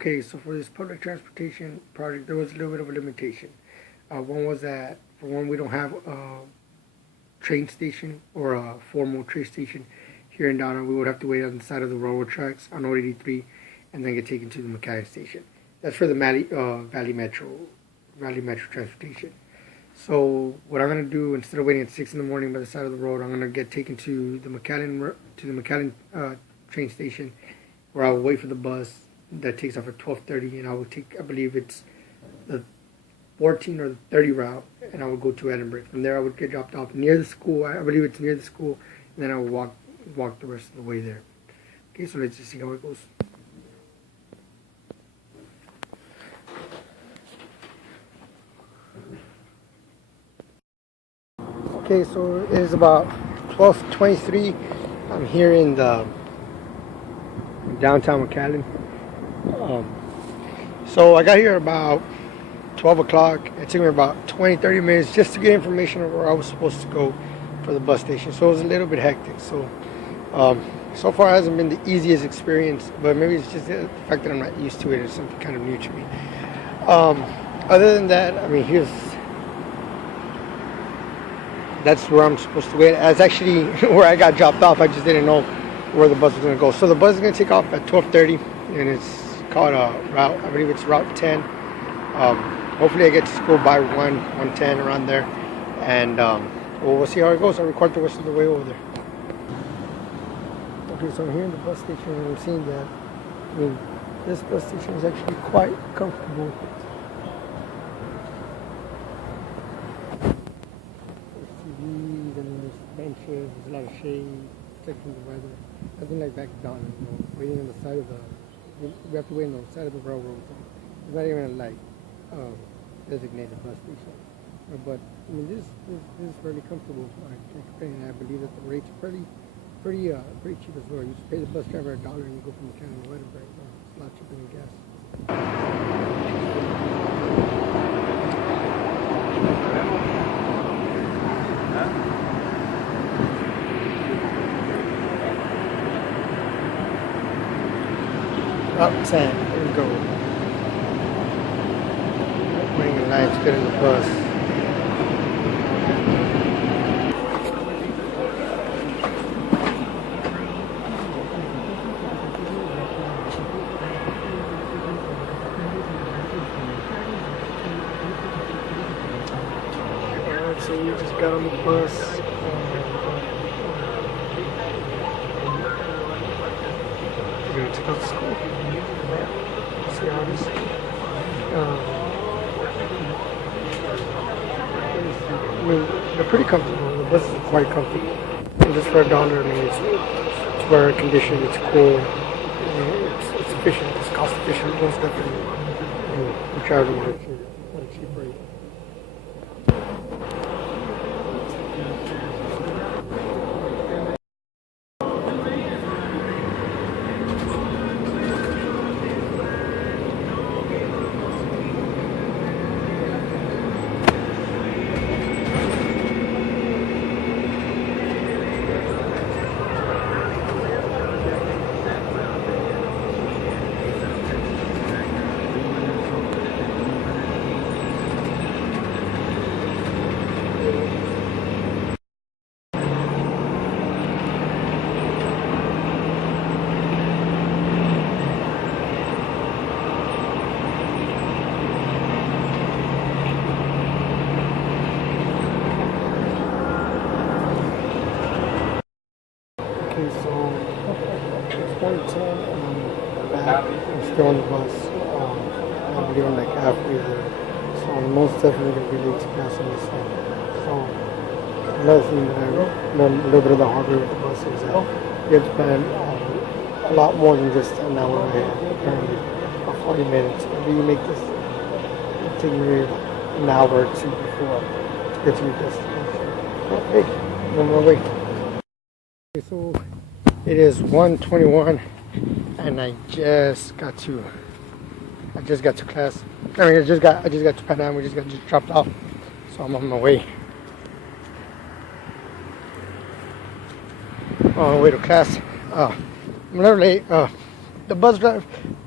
Okay, so for this public transportation project, there was a little bit of a limitation. One was that, for one, we don't have a train station or a formal train station here in downtown. We would have to wait on the side of the railroad tracks on Road 83 and then get taken to the mechanic station. That's for the Valley Metro Transportation. So what I'm gonna do, instead of waiting at 6 in the morning by the side of the road, I'm gonna get taken to the McAllen train station, where I will wait for the bus that takes off at 12:30, and I will take, I believe it's the 14 or the 30 route, and I will go to Edinburgh. From there, I would get dropped off near the school. I believe it's near the school, and then I will walk the rest of the way there. Okay, so let's just see how it goes. Okay, so it is about 12:23. I'm here in the downtown McAllen. So I got here about 12 o'clock. It took me about 20-30 minutes just to get information on where I was supposed to go for the bus station. So it was a little bit hectic. So so far it hasn't been the easiest experience, but maybe it's just the fact that I'm not used to it. It's something kind of new to me. Other than that, I mean, that's where I'm supposed to wait. That's actually where I got dropped off. I just didn't know where the bus was going to go. So the bus is going to take off at 12:30, and it's called a route. I believe it's Route 10. Hopefully I get to school by 1:10 around there, and we'll see how it goes. I'll record the rest of the way over there. Okay, so I'm here in the bus station, and I'm seeing that, I mean, this bus station is actually quite comfortable. There's TVs, and there's benches, there's a lot of shade, protecting the weather. Nothing like back down, waiting on the side of we have to wait on the side of the railroad. It's not even a designated bus station. But I mean, this is fairly comfortable. I believe that the rates are pretty cheap as well. You just pay the bus driver $1 and you go from McAllen to Edinburgh. It's a lot cheaper than gas. Route 10, here we go. Waiting in line to get in the bus. Alright, so we just got on the bus. We're going to take out to school. See how it is. I mean, they're pretty comfortable. The bus is quite comfortable. And just for $1, I mean, it's well conditioned, it's cool, it's efficient, it's cost efficient, most definitely. We travel at a cheap rate. Okay, so it's 1:10 and I'm back. I'm still on the bus. I believe I'm like halfway there. So I'm most definitely going to be late to class on this one. So another thing that I learned a little bit of the hard way with the bus is that you have to plan a lot more than just an hour ahead, apparently, or 40 minutes. Maybe you make this take you an hour or two before to get to your destination. Okay, I'm on my way. Okay, so it is 1:21 and I just got to class. I mean, I just got to Panama. We just got dropped off, so I'm on my way. On my way to class. I'm a little late. The bus driver,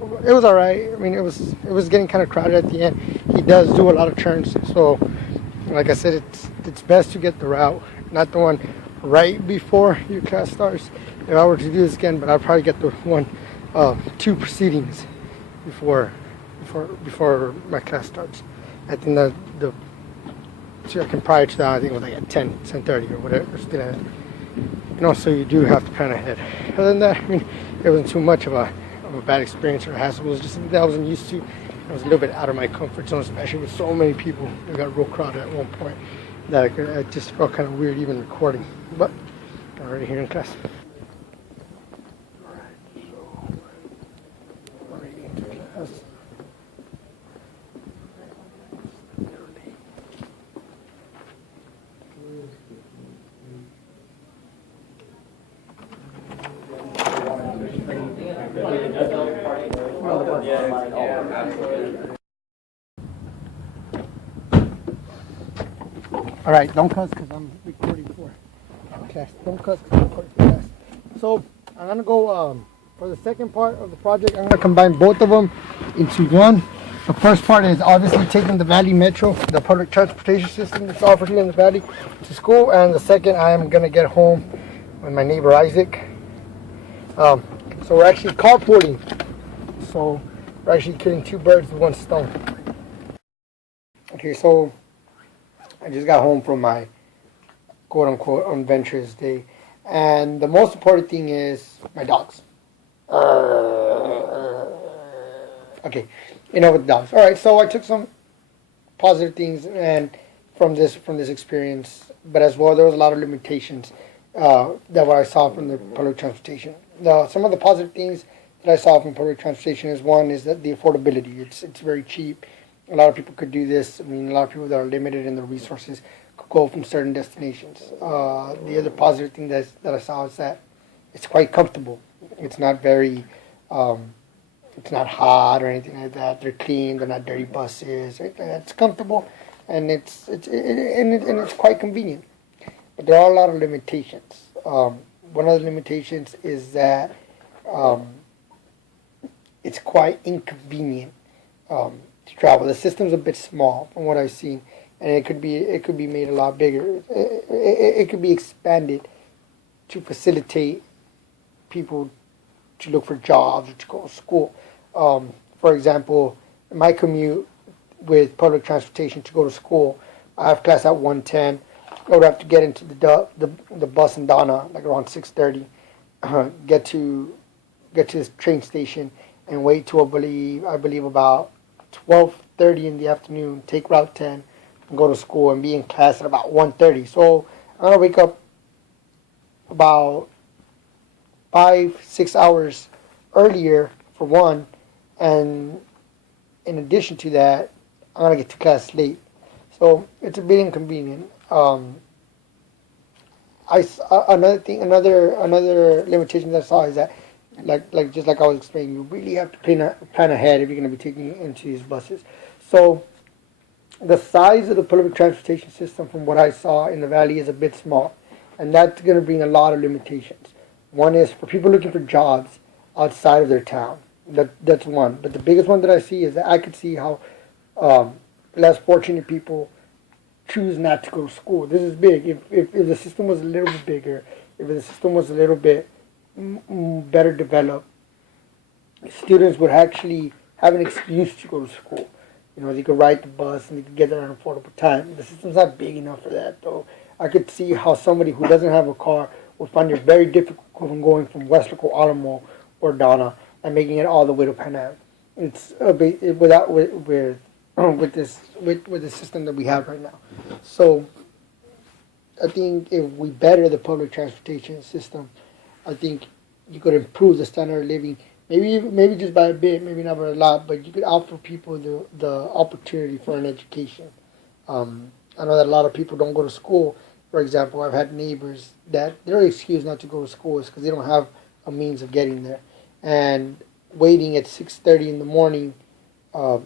it was all right. I mean, it was getting kind of crowded at the end. He does do a lot of turns, so like I said, it's best to get the route, not the one right before your class starts. If I were to do this again, but I'd probably get the one, two proceedings before my class starts. I think that the second prior to that, I think it was like at 10:30 or whatever. Still at, so you do have to plan ahead. Other than that, I mean, it wasn't too much of a bad experience or a hassle. It was just something that I wasn't used to. I was a little bit out of my comfort zone, especially with so many people. It got real crowded at one point that I just felt kind of weird even recording. But I'm already here in class. All right, so already into class. All right, don't cuss because I'm recording for class. Don't cuss because I'm recording for class. So I'm gonna go for the second part of the project. I'm gonna combine both of them into one. The first part is obviously taking the Valley Metro, the public transportation system that's offered here in the Valley, to school. And the second, I am gonna get home with my neighbor Isaac. So we're actually carpooling. So we're actually killing two birds with one stone. Okay, so I just got home from my quote-unquote adventurous day, and the most important thing is my dogs. Okay, enough with the dogs. All right, so I took some positive things and from this experience, but as well there was a lot of limitations that what I saw from the public transportation. Some of the positive things that I saw from public transportation is that the affordability. It's very cheap. A lot of people could do this. I mean, a lot of people that are limited in their resources could go from certain destinations. The other positive thing that I saw is that it's quite comfortable. It's not very, it's not hot or anything like that. They're clean. They're not dirty buses. It's comfortable, and it's quite convenient. But there are a lot of limitations. One of the limitations is that it's quite inconvenient. To travel. The system's a bit small from what I've seen, and it could be made a lot bigger. It could be expanded to facilitate people to look for jobs or to go to school. For example, my commute with public transportation to go to school, I have class at 1:10. I would have to get into the bus in Donna like around 6:30. Get to this train station and wait till I believe about 12:30 in the afternoon, take Route 10, and go to school and be in class at about 1:30. So I'm gonna wake up about 5-6 hours earlier for one, and in addition to that, I'm gonna get to class late. So it's a bit inconvenient. Another limitation that I saw is that just like I was explaining, you really have to plan ahead if you're going to be taking into these buses. So the size of the public transportation system, from what I saw in the Valley, is a bit small, and that's going to bring a lot of limitations. One is for people looking for jobs outside of their town. That's one. But the biggest one that I see is that I could see how less fortunate people choose not to go to school. This is big. If the system was a little bit bigger, if the system was a little bit better developed, students would actually have an excuse to go to school. They could ride the bus and they could get there at an affordable time. The system's not big enough for that, though. I could see how somebody who doesn't have a car would find it very difficult from going from Weslaco, Alamo, or Donna and making it all the way to Pan Am. It's a bit with the system that we have right now. So I think if we better the public transportation system, I think you could improve the standard of living. Maybe just by a bit, maybe not by a lot, but you could offer people the opportunity for an education. I know that a lot of people don't go to school. For example, I've had neighbors that their excuse not to go to school is because they don't have a means of getting there, and waiting at 6:30 in the morning by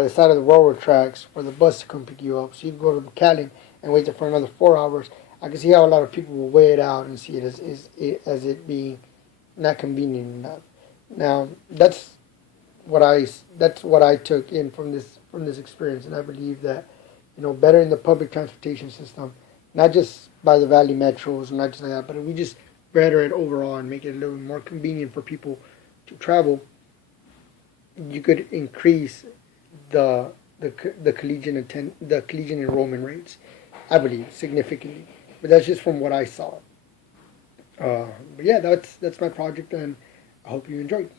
the side of the railroad tracks for the bus to come pick you up, so you can go to McAllen and wait there for another 4 hours. I can see how a lot of people will weigh it out and see it as it being not convenient enough. Now that's what I took in from this experience, and I believe that bettering the public transportation system, not just by the Valley Metros, not just like that, but if we just better it overall and make it a little more convenient for people to travel, you could increase the the collegiate enrollment rates, I believe, significantly. But that's just from what I saw. But yeah, that's my project, and I hope you enjoyed.